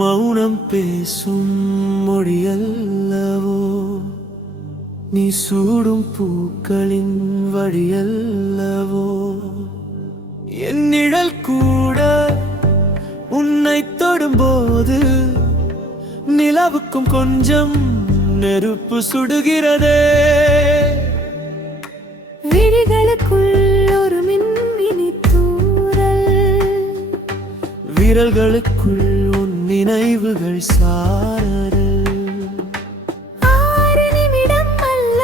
மௌனம் பேசும் மொழியல்லவோ, நீ சூடும் பூக்களின் வழியல்லவோ, என் நிழல் கூட உன்னை தொடும்போது நிலவுக்கும் கொஞ்சம் நெருப்பு சுடுகிறதே. விழிகளுக்குள் ஒரு மின்மினி தூறல், விரல்களுக்குள் உன் நினைவுகள் சாரல். 6 நிமிடம் அல்ல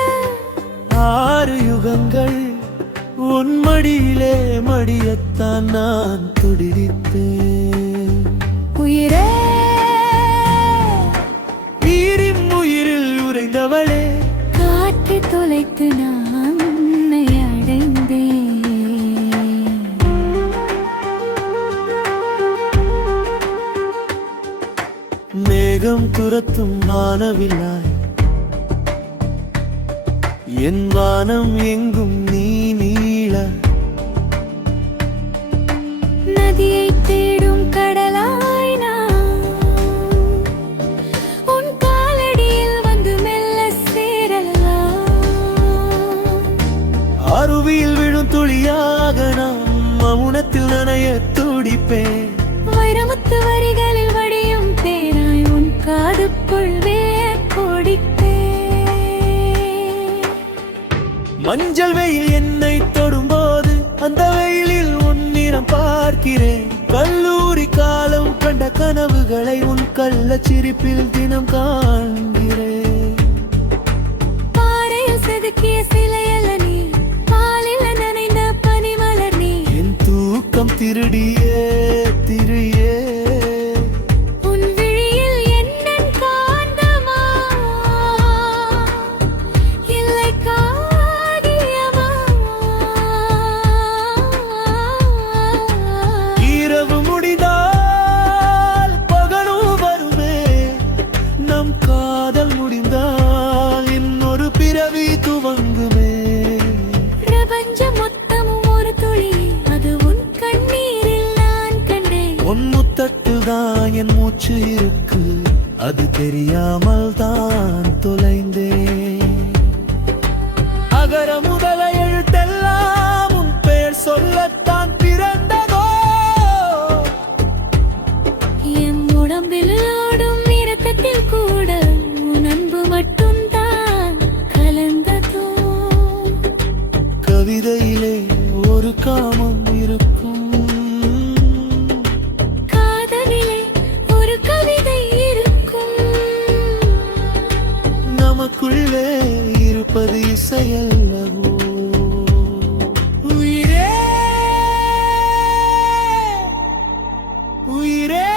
6 யுகங்கள் உன் மடியிலே மடியத்தான் நான் துடித்தேன். உயிரே உயிரின் உயிரில் உறைந்தவளே, காற்றை தொலைத்து நான் உன்னை அடைந்தேன். மேகம் துரத்தும் வானவில்லாய், என் வானம் எங்கும் நீ நீள. நதியை தேடும் கடலாய் நான் உன் காலடியில் வந்து மெல்ல சேரலாம். அருவியில் விழும் துளியாக நான் மௌனத்தில் நனைய துடிப்பேன். வைரமுத்து வரிகளில் வடியும் தேனாய் உன் காதுக்குள் வேர்க்கொடிப்பேன். மஞ்சள் வெயில் என்னை தொடும்போது அந்த வெயிலில் உன் நிறம் பார்க்கிறேன். கல்லூரி காலம் கண்ட கனவுகளை உன் கள்ளச் சிரிப்பில் தினம் காண்கிறேன். பாறையில் செதுக்கிய சிலையல்ல நீ, பாலில் நனைந்த பனிமலர் நீ. என் தூக்கம் திருடியே திரியே, உன் விழியில் என்னன் காந்தமா இல்லை காவியமா. இரவு முடிந்தால் பகலும் வருமே, நம் காதல் முடிந்தால் இன்னொரு பிறவி துவங்குமே. பிரபஞ்சம் மொத்தமும் ஒரு துளி, அது உன் கண்ணீரில் நான் கண்டேன். உன் முத்தட்டில் தான் என் மூச்சு இருக்கு, அது தெரியாமல் தான் தொலைந்தேன். அகர முதல எழுத்தெல்லாம் உன் பெயர் சொல்லத்தான் பிறந்ததோ. என் உடம்பில் ஓடும் இரத்தத்தில் கூட உன் அன்பு மட்டும்தான் கலந்ததோ. கவிதையிலே ஒரு காமம் இருக்கும், காதலிலே ஒரு கவிதை இருக்கும். நமக்குள்ளே இருப்பது இசையல்லவோ. உயிரே உயிரே,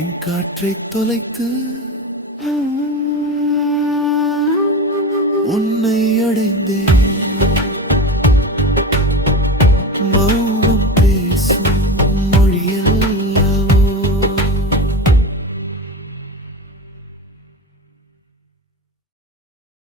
என் காற்றை தொலைத்து உன்னை அடைந்தேன்.